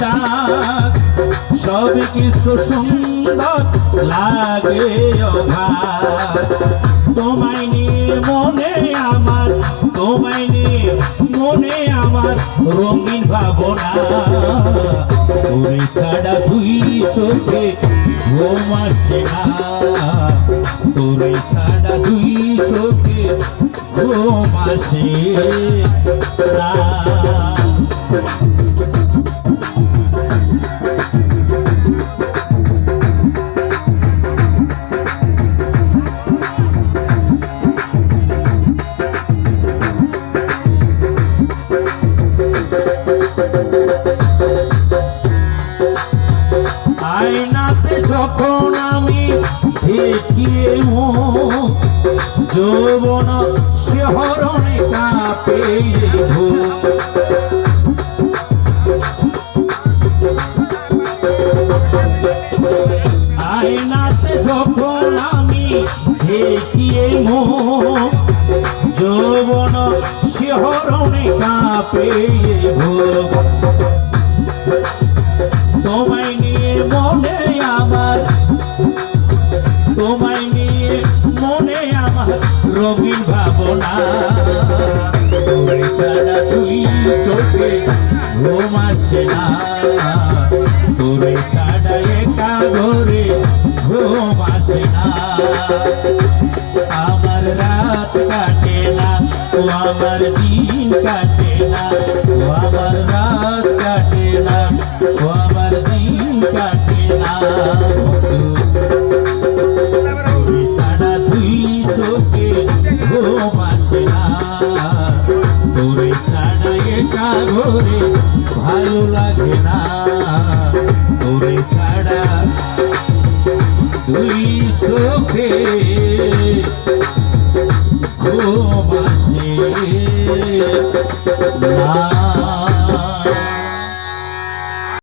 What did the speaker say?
ডাক সব কিছু সুন্দর লাগে অভাব তোমায় নিয়ে মনে আমার তোমায় নিয়ে মনে আমার রঙিন ভাবনা তোরে ছাড়া দুই চোখে ঘুম আসে না তোরে ছাড়া দুই চোখে ঘুম আসে না আয়নাতে যখন আমি দেখিয়ে মুখ যৌবন শিহরণে কাঁপে আয়নাতে যখন আমি দেখিয়ে মুখ যৌবন শিহরণে কাঁপে তোমায় নিয়ে মনে আমার তোমায় নিয়ে মনে আমার রঙিন ভাবনা তোরে ছাড়া দুই চোখে ঘুম আসে না তোরে ছাড়া একা ঘরে ঘুম আসে না আমার রাত কাটে না ও আমার দিন কাটে না ও আমার রাত কাটে না ও আমার দিন কাটে না তোরে ছাড়া দুই চোখে ঘুম আসে না তোরে ছাড়া একা ঘরে ভালো লাগে না তোরে ছাড়া দুই চোখে ঘুম আসে না।